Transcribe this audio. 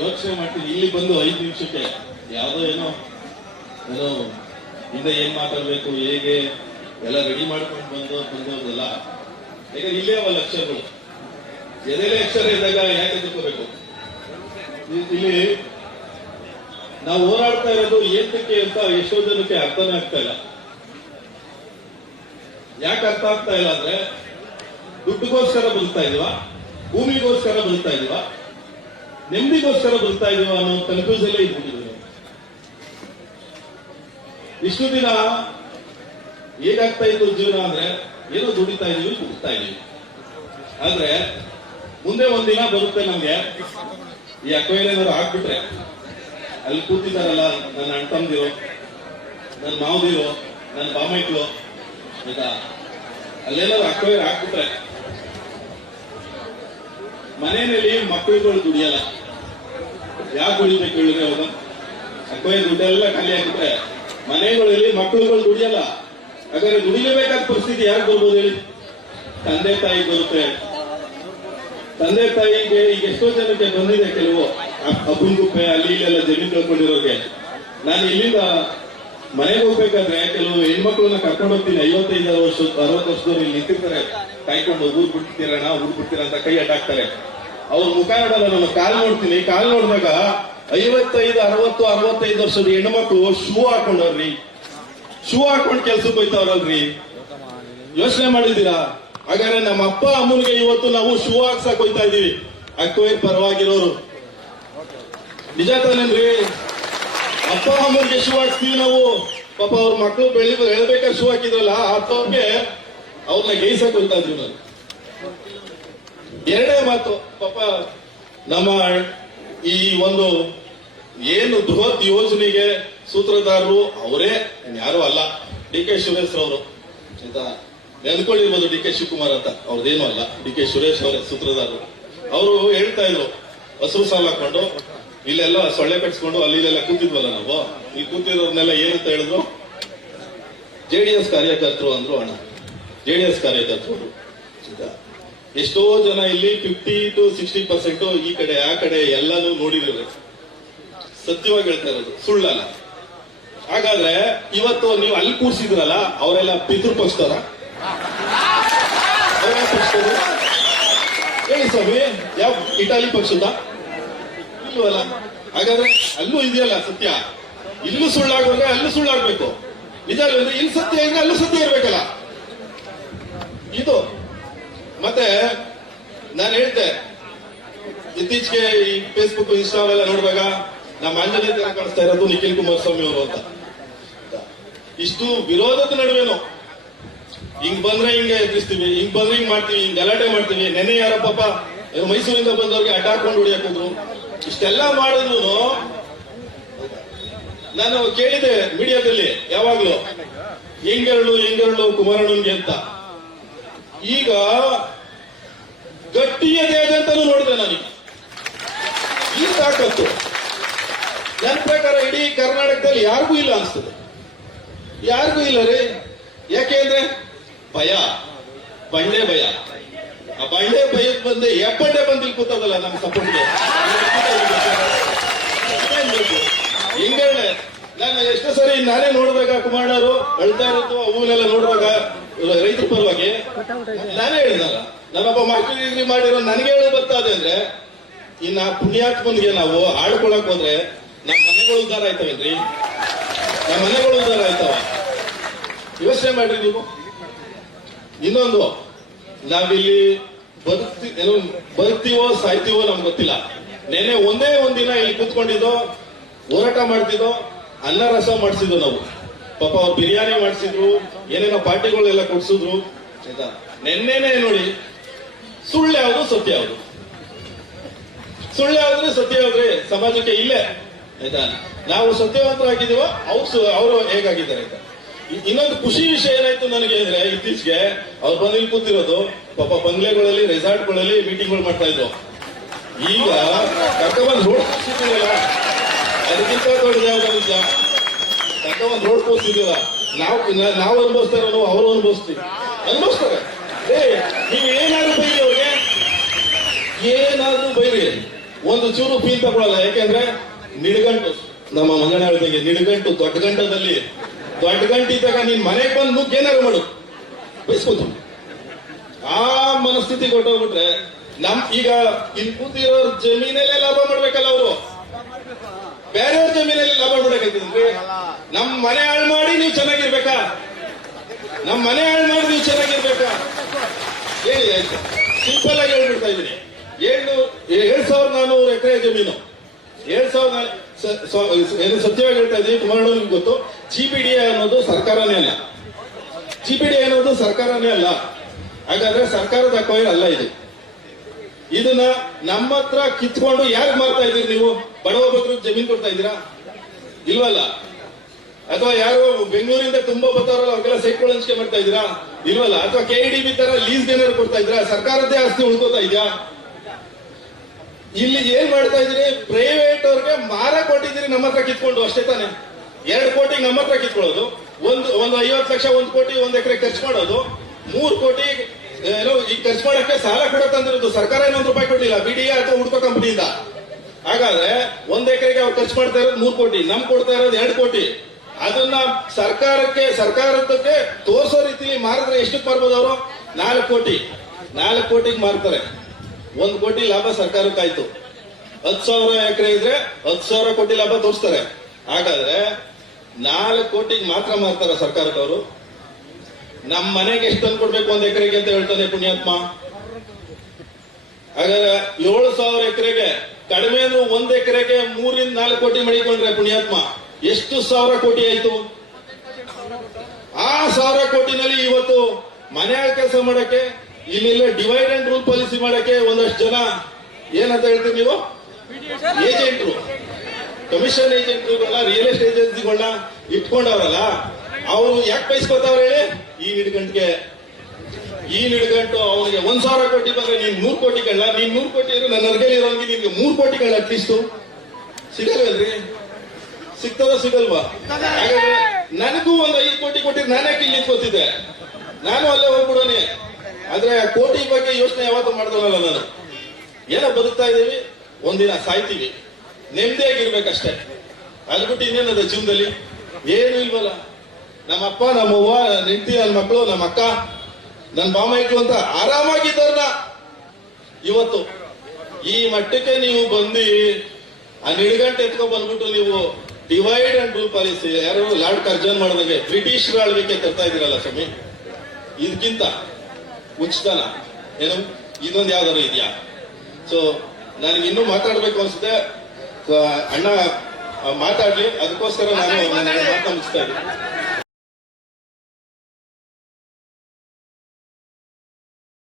ಯೋಚನೆ ಮಾಡ್ತೀನಿ. ಇಲ್ಲಿ ಬಂದು 5 ನಿಮಿಷಕ್ಕೆ ಯಾವುದೋ ಏನೋ ಹಿಂದೆ ಏನ್ ಮಾತಾಡ್ಬೇಕು ಹೇಗೆ ಎಲ್ಲ ರೆಡಿ ಮಾಡ್ಕೊಂಡು ಬಂದೋದಲ್ಲ. ಯಾಕಂದ್ರೆ ಇಲ್ಲೇ ಅವಲ್ಲ ಅಕ್ಷರಗಳು, ಎದೆಲೆ ಅಕ್ಷರ ಇದ್ದಾಗ ಯಾಕೆ ತಿಳ್ಕೋಬೇಕು? ಇಲ್ಲಿ ನಾವು ಹೋರಾಡ್ತಾ ಇರೋದು ಏತಕ್ಕೆ ಅಂತ ಎಷ್ಟೋ ಜನಕ್ಕೆ ಅರ್ಥನೇ ಆಗ್ತಾ ಇಲ್ಲ. ಯಾಕೆ ಅರ್ಥ ಆಗ್ತಾ ಇಲ್ಲ ಅಂದ್ರೆ, ದುಡ್ಡುಗೋಸ್ಕರ ಬದುಕ್ತಾ ಇದೀವ, ಭೂಮಿಗೋಸ್ಕರ ಬದುಕ್ತಾ ಇದೀವ, ನೆಮ್ಮದಿಗೋಸ್ಕರ ಬದುಕ್ತಾ ಇದೀವ ಅನ್ನೋ ಕನ್ಫ್ಯೂಸ್ ಅಲ್ಲೇ ಇದ್ಬಿಟ್ಟಿದ್ದೀವಿ. ಇಷ್ಟು ದಿನ ಹೇಗಾಗ್ತಾ ಇತ್ತು ಜೀವನ ಅಂದ್ರೆ, ಏನೋ ದುಡಿತಾ ಇದೀವಿ, ಬದುಕ್ತಾ ಇದೀವಿ. ಆದ್ರೆ ಮುಂದೆ ಒಂದಿನ ಬರುತ್ತೆ ನಮ್ಗೆ, ಈ ಅಕ್ವೈಲೇನಾದ್ರು ಆಗ್ಬಿಟ್ರೆ, ಅಲ್ಲಿ ಕೂತಿದ್ದಾರಲ್ಲ ನನ್ನ ಅಣ್ಣ ತಮ್ಮದಿರೋ, ನನ್ನ ಮಾವದಿರೋ, ನನ್ನ ಬಾಮೈಕ್ಳು, ಆಯ್ತಾ, ಅಲ್ಲೇನಾದ್ರು ಅಕ್ವೈರ್ ಆಗ್ಬಿಟ್ರೆ ಮನೆಯಲ್ಲಿ ಮಕ್ಕಳುಗಳು ದುಡಿಯಲ್ಲ. ಯಾಕೆ ದುಡಿಬೇಕು ಹೇಳಿದ್ರೆ, ಅವಾಗ ಅಕ್ವೈರ್ ದುಡ್ಡೆಲ್ಲ ಖಾಲಿ ಆಗ್ಬಿಟ್ರೆ ಮನೆಗಳಲ್ಲಿ ಮಕ್ಕಳುಗಳು ದುಡಿಯಲ್ಲ. ಹಾಗಾದ್ರೆ ದುಡಿಲೇಬೇಕಾದ ಪರಿಸ್ಥಿತಿ ಯಾರು ಬರ್ಬೋದು ಹೇಳಿ? ತಂದೆ ತಾಯಿ ಬರುತ್ತೆ. ತಂದೆ ತಾಯಿಗೆ ಈಗ ಎಷ್ಟೋ ಜನಕ್ಕೆ ಬಂದಿದೆ, ಕೆಲವು ಅಪ್ಪುಂಗುಪ್ಪೆ ಅಲ್ಲಿ ಇಲ್ಲೆಲ್ಲ ಜಮೀನು ಕಳ್ಕೊಂಡಿರೋರಿಗೆ. ನಾನು ಇಲ್ಲಿಂದ ಮನೆಗೆ ಹೋಗ್ಬೇಕಾದ್ರೆ ಕೆಲವು ಹೆಣ್ಮಕ್ಳನ್ನ ಕರ್ಕೊಂಡು ಹೋಗ್ತೀನಿ. 55 ವರ್ಷ 60 ವರ್ಷದವ್ರು ಇಲ್ಲಿ ನಿಂತಿರ್ತಾರೆ ಕಾಯ್ಕೊಂಡು, ಊರ್ ಬಿಡ್ತೀರಣ್ಣ ಊರ್ ಬಿಡ್ತೀರ ಅಂತ ಕೈ ಅಡ್ಡಾಕ್ತಾರೆ. ಅವ್ರ ಮುಖ ನೋಡಲ್ಲ, ನಾನು ಕಾಲ್ ನೋಡ್ತೀನಿ. ಕಾಲ್ ನೋಡಿದಾಗ 55, 60, 65 ವರ್ಷದ ಹೆಣ್ಮಕ್ಳು ಶೂ ಹಾಕೊಂಡವ್ರಿ, ಶೂ ಹಾಕೊಂಡು ಕೆಲ್ಸಕ್ಕೆ ಹೋಯ್ತವ್ರಲ್ರಿ. ಯೋಚನೆ ಮಾಡಿದ್ದೀರಾ? ಹಾಗಾದ್ರೆ ನಮ್ಮ ಅಪ್ಪ ಅಮ್ಮನಿಗೆ ಇವತ್ತು ನಾವು ಶೂ ಹಾಕ್ಸಕ್ ಹೋಯ್ತಾ ಇದೀವಿ, ಅಕ್ವೈರ್ ಪರವಾಗಿರೋರು. ನಿಜ ತಾನೇನ್ರಿ? ಅಪ್ಪ ಅಮ್ಮನಿಗೆ ಶೂ ಹಾಕ್ಸ್ತೀವಿ ನಾವು. ಪಾಪ ಅವ್ರ ಮಕ್ಕಳು ಬೆಳಬೇಕಾದ್ರೆ ಶೂ ಹಾಕಿದ್ರಲ್ಲ, ಅರ್ಥವ್ರಿಗೆ ಅವ್ರನ್ನ ಗೈಸಕ್ ಹೋಗ್ತಾ ಇದ್ವಿ ನಾವು. ಎರಡೇ ಮಾತು, ಪಾಪ ನಮ್ಮ ಈ ಒಂದು ಏನು ಬೃಹತ್ ಯೋಜನೆಗೆ ಸೂತ್ರಧಾರರು ಅವರೇ, ಯಾರು ಅಲ್ಲ, ಡಿ.ಕೆ. ಸುರೇಶ್ ಅವರು. ಆಯ್ತಾ, ನೆನ್ಕೊಂಡಿರ್ಬೋದು ಡಿ.ಕೆ. ಶಿವಕುಮಾರ್ ಅಂತ, ಅವ್ರದ್ದೇನು ಅಲ್ಲ, ಡಿ.ಕೆ. ಸುರೇಶ್ ಅವರೇ ಸೂತ್ರಧಾರರು. ಅವರು ಹೇಳ್ತಾ ಇದ್ರು, ಹಸಿರು ಸಾಲ ಹಾಕೊಂಡು ಇಲ್ಲೆಲ್ಲ ಸೊಳ್ಳೆ ಕಟ್ಸ್ಕೊಂಡು ಅಲ್ಲಿಲ್ಲ ಕೂತಿದ್ವಲ್ಲ ನಾವು, ಈ ಕೂತಿರೋರ್ನೆಲ್ಲ ಏನಂತ ಹೇಳಿದ್ರು? JDS ಕಾರ್ಯಕರ್ತರು ಅಂದ್ರು. ಅಣ್ಣ, JDS ಕಾರ್ಯಕರ್ತರು. ಎಷ್ಟೋ ಜನ ಇಲ್ಲಿ 50 to 60% ಈ ಕಡೆ ಆ ಕಡೆ ಎಲ್ಲಾನು ನೋಡಿರೋದು. ಸತ್ಯವಾಗಿ ಹೇಳ್ತಾ ಇರೋದು, ಸುಳ್ಳಲ್ಲ. ಹಾಗಾದ್ರೆ ಇವತ್ತು ನೀವು ಅಲ್ಲಿ ಕೂರ್ಸಿದ್ರಲ್ಲ, ಅವರೆಲ್ಲ ಪಿತೃ ಪಕ್ಷದವರ? ಹೇಳಿ ಸ್ವಾಮಿ, ಯಾವ ಇಟಾಲಿ ಪಕ್ಷದ? ಇಲ್ವಲ್ಲ. ಹಾಗಾದ್ರೆ ಅಲ್ಲೂ ಇದೆಯಲ್ಲ ಸತ್ಯ. ಇಲ್ಲೂ ಸುಳ್ಳಾಗುವಾಗ ಅಲ್ಲೂ ಸುಳ್ಳಾಗ್ಬೇಕು. ನಿಜ ಅಲ್ಲ, ಇಲ್ಲಿ ಸತ್ಯ ಇದ್ರೆ ಅಲ್ಲೂ ಸತ್ಯ ಇರ್ಬೇಕಲ್ಲ. ಇದು ಮತ್ತೆ ನಾನು ಹೇಳ್ತೆ, ಇತ್ತೀಚೆಗೆ ಈ ಫೇಸ್ಬುಕ್ ಇನ್ಸ್ಟಾ ಎಲ್ಲ ನೋಡುವಾಗ ನಮ್ಮ ಆಂಜನೇಯ ತರ ಕಾಣಿಸ್ತಾ ಇರೋದು ನಿಖಿಲ್ ಕುಮಾರಸ್ವಾಮಿ ಅವರು ಅಂತ. ಇಷ್ಟು ವಿರೋಧದ ನಡುವೆನು ಹಿಂಗ್ ಬಂದ್ರೆ ಹಿಂಗೆ ಎದುರಿಸ್ತೀವಿ, ಹಿಂಗ್ ಬಂದ್ರೆ ಹಿಂಗ್ ಮಾಡ್ತೀವಿ, ಹಿಂಗ್ ಗಲಾಟೆ ಮಾಡ್ತೀವಿ. ನೆನ್ನೆ ಯಾರೋ ಪಾಪ ಮೈಸೂರಿಂದ ಬಂದವ್ರಿಗೆ ಅಡ್ಡಾಕೊಂಡು ಹೊಡಿಯಕ್ ಹೋದ್ರು. ಇಷ್ಟೆಲ್ಲ ಮಾಡಿದ್ರು ನಾನು ಕೇಳಿದೆ ಮೀಡಿಯಾದಲ್ಲಿ ಯಾವಾಗ್ಲೂ, ಹೆಂಗೆರಳು ಕುಮಾರಣ್ಣನ್ಗೆ ಅಂತ. ಈಗ ಗಟ್ಟಿಯದೇ ಅಂತಾನು ನೋಡಿದೆ ನಾನೀಗ. ಈ ತಾಕತ್ತು ನನ್ನ ಪ್ರಕಾರ ಇಡೀ ಕರ್ನಾಟಕದಲ್ಲಿ ಯಾರಿಗೂ ಇಲ್ಲ ಅನ್ಸ್ತದೆ. ಯಾರಿಗೂ ಇಲ್ಲ ರೀ. ಯಾಕೆಂದ್ರೆ ಭಯ, ಬಂಡೆ ಭಯ. ಆ ಬಂಡೆ ಭಯಕ್ಕೆ ಬಂದೆ ಎಪ್ಪಂಡೆ ಬಂದಿಲ್ ಕೂತದಲ್ಲ ನಮ್ಮ ಸಪೋರ್ಟ್ಗೆ. ಹಿಂಗೇಳೆ ನಾನು ಎಷ್ಟೋ ಸರಿ ನಾನೇ ನೋಡಿದಾಗ ಕುಮಾರಣ್ಣವರು ಅಳ್ತಾ ಇರೋದು ಅವನ್ನೆಲ್ಲ ನೋಡುವಾಗ ರೈತರ ಪರವಾಗಿ ನಾನೇ ಹೇಳಿದಲ್ಲ, ನಾನೊಬ್ಬ ಮಕ್ಕಳಿಗೆ ಮಾಡಿರೋ ನನಗೆ ಹೇಳಿ ಬರ್ತಾದೆ ಅಂದ್ರೆ, ಇನ್ನ ಪುಣ್ಯಾತ್ಮನ್ಗೆ ನಾವು ಆಡ್ಕೊಳಕ್ ಹೋದ್ರೆ ನಮ್ಮ ಮನೆಗಳು ಉದ್ಧಾರ ಆಯ್ತವೇನ್ರಿ? ನಮ್ಮ ಮನೆಗಳು ಉದ್ಧಾರ ಆಯ್ತಾವ? ಯೋಚನೆ ಮಾಡ್ರಿ ನೀವು. ಇನ್ನೊಂದು, ನಾವಿಲ್ಲಿ ಬದುಕ್ತೀವೋ ಸಾಯ್ತೀವೋ ನಮ್ಗೆ ಗೊತ್ತಿಲ್ಲ. ನೆನೆ ಒಂದೇ ಒಂದಿನ ಇಲ್ಲಿ ಕೂತ್ಕೊಂಡಿದ್ದೋ, ಹೋರಾಟ ಮಾಡ್ತಿದ್ದೋ, ಅನ್ನ ರಸ ಮಾಡಿಸಿದ್ವು ನಾವು. ಪಾಪ ಅವ್ರು ಬಿರಿಯಾನಿ ಮಾಡಿಸಿದ್ರು, ಏನೇನೋ ಪಾರ್ಟಿಗಳೆಲ್ಲ ಕೊಡ್ಸಿದ್ರು. ಆಯ್ತಾ, ನೆನ್ನೆನೆ ನೋಡಿ, ಸುಳ್ಳು ಯಾವುದು ಸತ್ಯ ಯಾವುದು? ಸುಳ್ಳು ಯಾವ್ದ್ರೆ ಸತ್ಯ ಯಾವ್ದ್ರೆ ಸಮಾಜಕ್ಕೆ ಇಲ್ಲೇ. ಆಯ್ತಾ, ನಾವು ಸತ್ಯವಂತರಾಗಿದ್ದೀವ, ಅವರು ಹೇಗಾಗಿದ್ದಾರೆ ಆಯ್ತಾ. ಇನ್ನೊಂದು ಖುಷಿ ವಿಷಯ ಏನಾಯ್ತು ನನಗೆ ಅಂದ್ರೆ, ಇತ್ತೀಚೆಗೆ ಅವ್ರು ಬಂದಿಲ್ಲಿ ಕೂತಿರೋದು ಪಾಪ ಬಂಗ್ಲೆಗಳಲ್ಲಿ ರೆಸಾರ್ಟ್ಗಳಲ್ಲಿ ಮೀಟಿಂಗ್ಗಳು ಮಾಡ್ತಾ ಇದ್ರು. ಈಗ ಕರ್ಕೊಂಡ್ ರೋಡ್ ಕೂರ್ಸಿದ್ದೀವಲ್ಲ, ಅದಕ್ಕಿಂತ ದೊಡ್ಡ ಯಾವ್ದಾರ ಕರ್ಕೊಂಡ್ ರೋಡ್ ಕೂರ್ಸಿದೀವ. ನಾವು ಅನುಭವಿಸ್ತಾರೋ ಅವರು ಅನುಭವಿಸ್ತಾರೆ. ನೀವ್ ಏನಾದ್ರು ಬೈರಿ ಅವ್ರಿಗೆ, ಏನಾದ್ರೂ ಬೈರಿ, ಒಂದು ಚೂರು ಫೀಲ್ ತಗೊಳ್ಳಲ್ಲ. ಯಾಕೆಂದ್ರೆ ನಿಡ್ಗಂಟು, ನಮ್ಮ ಮಂಗನ ಹೇಳ್ದಂಗೆ ನಿಡ್ಗಂಟು ದೊಡ್ಡ ಗಂಟದಲ್ಲಿ ದೊಡ್ಡ ಗಂಟು ಇದ್ದಾಗ ನೀನ್ ಮನೆಗೆ ಬಂದು ನುಗ್ಗಿ ಏನಾರು ಮಾಡು ಬಯಸ್ಬೋದು. ಆ ಮನಸ್ಥಿತಿ ಕೊಟ್ಟೋಗ್ಬಿಟ್ರೆ ಈಗ ಇಲ್ಲಿ ಕೂತಿರೋ ಜಮೀನಲ್ಲೇ ಲಾಭ ಮಾಡ್ಬೇಕಲ್ಲ ಅವರು, ಬೇರೆಯವ್ರ ಜಮೀನಲ್ಲಿ ಲಾಭ ಮಾಡ್ಬೇಕಾಗ್ತದ್ರಿ. ನಮ್ ಮನೆ ಹಾಳು ಮಾಡಿ ನೀವು ಚೆನ್ನಾಗಿರ್ಬೇಕಾ? ನಮ್ ಮನೆ ಹಾಳು ಮಾಡಿ ನೀವು ಚೆನ್ನಾಗಿರ್ಬೇಕಾ? ಹೇಳಿ ಆಯ್ತು, ಸಿಂಪಲ್ ಆಗಿ ಹೇಳ್ಬಿಡ್ತಾ ಇದೀನಿ. 7,400 ಎಕರೆ ಜಮೀನು, 7,000 ಸತ್ಯವಾಗಿ ಹೇಳ್ತಾ ಇದೀನಿ. ಕುಮಾರಣ್ಣ ನಿಮ್ಗೆ ಗೊತ್ತು, GPDA ಅನ್ನೋದು ಸರ್ಕಾರನೇ ಅಲ್ಲ, GPDA ಅನ್ನೋದು ಸರ್ಕಾರನೇ ಅಲ್ಲ. ಹಾಗಾದ್ರೆ ಸರ್ಕಾರದ ಅಕ್ವೈರ್ ಅಲ್ಲ ಇದು. ಇದನ್ನ ನಮ್ಮ ಹತ್ರ ಕಿತ್ಕೊಂಡು ಯಾರು ಮಾಡ್ತಾ ಇದೀರಿ ನೀವು? ಬಡವ ಬಗ್ಗರಿಗೆ ಜಮೀನ್ ಕೊಡ್ತಾ ಇದ್ದೀರಾ? ಇಲ್ವಲ್ಲ. ಅಥವಾ ಯಾರು ಬೆಂಗಳೂರಿಂದ ತುಂಬಾ ಬರ್ತಾರಲ್ಲ ಅವ್ರಿಗೆಲ್ಲ ಸೈಟ್ಗಳು ಹಂಚಿಕೆ ಮಾಡ್ತಾ ಇದ್ದೀರಾ? ಇಲ್ವಲ್ಲ. ಅಥವಾ KEDB ತರ ಲೀಸ್ ಏನಾದ್ರು ಕೊಡ್ತಾ ಇದ್ದೀರಾ? ಸರ್ಕಾರದ್ದೇ ಆಸ್ತಿ ಉಳ್ಕೋತಾ ಇದೆಯಾ? ಇಲ್ಲಿ ಏನ್ ಮಾಡ್ತಾ ಇದೀರಿ? ಪ್ರೈವೇಟ್ ಅವ್ರಿಗೆ ಮಾರ ಕೊಟ್ಟಿದ್ದೀರಿ ನಮ್ಮ ಹತ್ರ ಕಿತ್ಕೊಂಡು, ಅಷ್ಟೇ ತಾನೆ. 2 ಕೋಟಿ ನಮ್ಮ ಹತ್ರ ಕಿತ್ಕೊಳ್ಳೋದು, ಒಂದು 50 ಲಕ್ಷ 1 ಕೋಟಿ 1 ಎಕರೆ ಖರ್ಚು ಮಾಡೋದು, 3 ಕೋಟಿ ಏನೋ ಈಗ ಖರ್ಚು ಮಾಡಕ್ಕೆ ಸಾಲ ಕೂಡ ತಂದಿರೋದು ಸರ್ಕಾರ. 1 ರೂಪಾಯಿ ಕೊಟ್ಟಿಲ್ಲ BDA ಅಥವಾ ಹುಡ್ಕೋ ಕಂಪನಿಯಿಂದ. ಹಾಗಾದ್ರೆ 1 ಎಕರೆಗೆ ಅವ್ರು ಖರ್ಚು ಮಾಡ್ತಾ ಇರೋದು 3 ಕೋಟಿ, ನಮ್ ಕೊಡ್ತಾ ಇರೋದು 2 ಕೋಟಿ. ಅದನ್ನ ಸರ್ಕಾರಕ್ಕೆ ತೋರಿಸೋ ರೀತಿಯಲ್ಲಿ ಮಾರಿದ್ರೆ ಎಷ್ಟಕ್ಕೆ ಮಾರ್ಬೋದು ಅವರು? 4 ಕೋಟಿ. 4 ಕೋಟಿಗೆ ಮಾರ್ತಾರೆ. 1 ಕೋಟಿ ಲಾಭ ಸರ್ಕಾರಕ್ಕಾಯ್ತು. 10,000 ಎಕರೆ ಇದ್ರೆ 10,000 ಕೋಟಿ ಲಾಭ ತೋರಿಸ್ತಾರೆ. ಹಾಗಾದ್ರೆ 4 ಕೋಟಿಗೆ ಮಾತ್ರ ಮಾರ್ತಾರ ಸರ್ಕಾರದವರು. ನಮ್ಮ ಮನೆಗೆ ಎಷ್ಟು ತಂದು ಕೊಡ್ಬೇಕು 1 ಎಕರೆಗೆ ಅಂತ ಹೇಳ್ತಾನೆ ಪುಣ್ಯಾತ್ಮ. ಹಾಗಾದ್ರೆ 7,000 ಎಕರೆಗೆ ಕಡಿಮೆ ಅಂದ್ರೆ 1 ಎಕರೆಗೆ 3 ರಿಂದ 4 ಕೋಟಿ ಮಡಿಕೊಂಡ್ರೆ ಪುಣ್ಯಾತ್ಮ ಎಷ್ಟು 1,000 ಕೋಟಿ ಆಯ್ತು? ಆ 1,000 ಕೋಟಿನಲ್ಲಿ ಇವತ್ತು ಮನೆ ಕೆಲಸ ಮಾಡಕ್ಕೆ, ಇಲ್ಲೆಲ್ಲ ಡಿವೈಡ್ ಅಂಡ್ ರೂಲ್ ಪಾಲಿಸಿ ಮಾಡಕ್ಕೆ ಒಂದಷ್ಟು ಜನ ಏನಂತ ಹೇಳ್ತೀರಿ ನೀವು? ಏಜೆಂಟ್ರು, ಕಮಿಷನ್ ಏಜೆಂಟ್ರುಗಳನ್ನ, ರಿಯಲ್ ಎಸ್ಟೇಟ್ ಏಜೆನ್ಸಿಗಳನ್ನ ಇಟ್ಕೊಂಡವ್ರಲ್ಲ, ಅವರು ಯಾಕೆ ಬಯಸ್ಕೋತಾವ್ರ ಹೇಳಿ? ಈ ನಿಡ್ಗಂಟು ಅವನಿಗೆ 1,000 ಕೋಟಿ ಬಂದ್ರೆ ನೀನ್ 100 ಕೋಟಿಗಳನ್ನ, ನೀನ್ 100 ಕೋಟಿ ಇರೋ ನನ್ನ ಅರ್ಗಲ್ಲಿ ಇರೋಂಗೆ ನಿಮ್ಗೆ 3 ಕೋಟಿಗಳನ್ನ ಅಟ್ಲೀಸ್ಟ್ ಸಿಗಲ್ವಲ್ರಿ? ಸಿಗ್ತದ ಸಿಗಲ್ವಾ? ಹಾಗಾದ್ರೆ ನನಗೂ ಒಂದು 5 ಕೋಟಿ ಕೊಟ್ಟಿದ್ರೆ ನಾನೇ ಇಲ್ಲಿ ನಿಂತ್ಕೋತಿದ್ದೆ, ನಾನು ಅಲ್ಲೇ ಹೋಗ್ಬಿಡೋನೆ. ಆದ್ರೆ ಕೋಟಿ ಬಗ್ಗೆ ಯೋಚನೆ ಯಾವತ್ತೂ ಮಾಡ್ದವಲ್ಲ ನಾನು. ಏನೋ ಬದುಕ್ತಾ ಇದೀವಿ, ಒಂದಿನ ಸಾಯ್ತೀವಿ, ನೆಮ್ಮದಿಯಾಗಿರ್ಬೇಕಷ್ಟೇ. ಅದ್ಬಿಟ್ಟು ಇನ್ನೇನದ ಜೀವನದಲ್ಲಿ ಏನು ಇಲ್ವಲ್ಲ. ನಮ್ಮಪ್ಪ ನಮ್ಮವ್ವ ನನ್ನ ಹೆಂಡತಿ ನನ್ನ ಮಕ್ಕಳು ನಮ್ಮ ಅಕ್ಕ ನನ್ನ ಬಾಮೈಕ್ಳು ಅಂತ ಆರಾಮಾಗಿದ್ದಾರಲ್ಲ. ಇವತ್ತು ಈ ಮಟ್ಟಕ್ಕೆ ನೀವು ಬಂದು ಆ ನಿಡ್ಗಂಟೆ ಎತ್ಕೊಂಡ್ ಬಂದ್ಬಿಟ್ಟು ನೀವು ಡಿವೈಡ್ ಅಂಡ್ ರೂಲ್ ಪಾಲಿಸಿ, ಯಾರು ಲಾರ್ಡ್ ಕರ್ಜನ್ ಮಾಡಿದಂಗೆ ಬ್ರಿಟಿಷರ ಆಳ್ವಿಕೆ ತರ್ತಾ ಇದ್ದೀರಲ್ಲ ಸ್ವಾಮಿ. ಇದಕ್ಕಿಂತ ಉಚಿತನ ಏನು ಇದೊಂದು ಯಾವ್ದಾದ್ರು ಇದೆಯಾ? ಸೊ ನನಗೆ ಇನ್ನೂ ಮಾತಾಡ್ಬೇಕು ಅನ್ಸುತ್ತೆ. ಅಣ್ಣ ಮಾತಾಡ್ಲಿ, ಅದಕ್ಕೋಸ್ಕರ ನಾನು ಮಾತನಾಡಿಸ್ತಾ ಇದ್ದೀನಿ.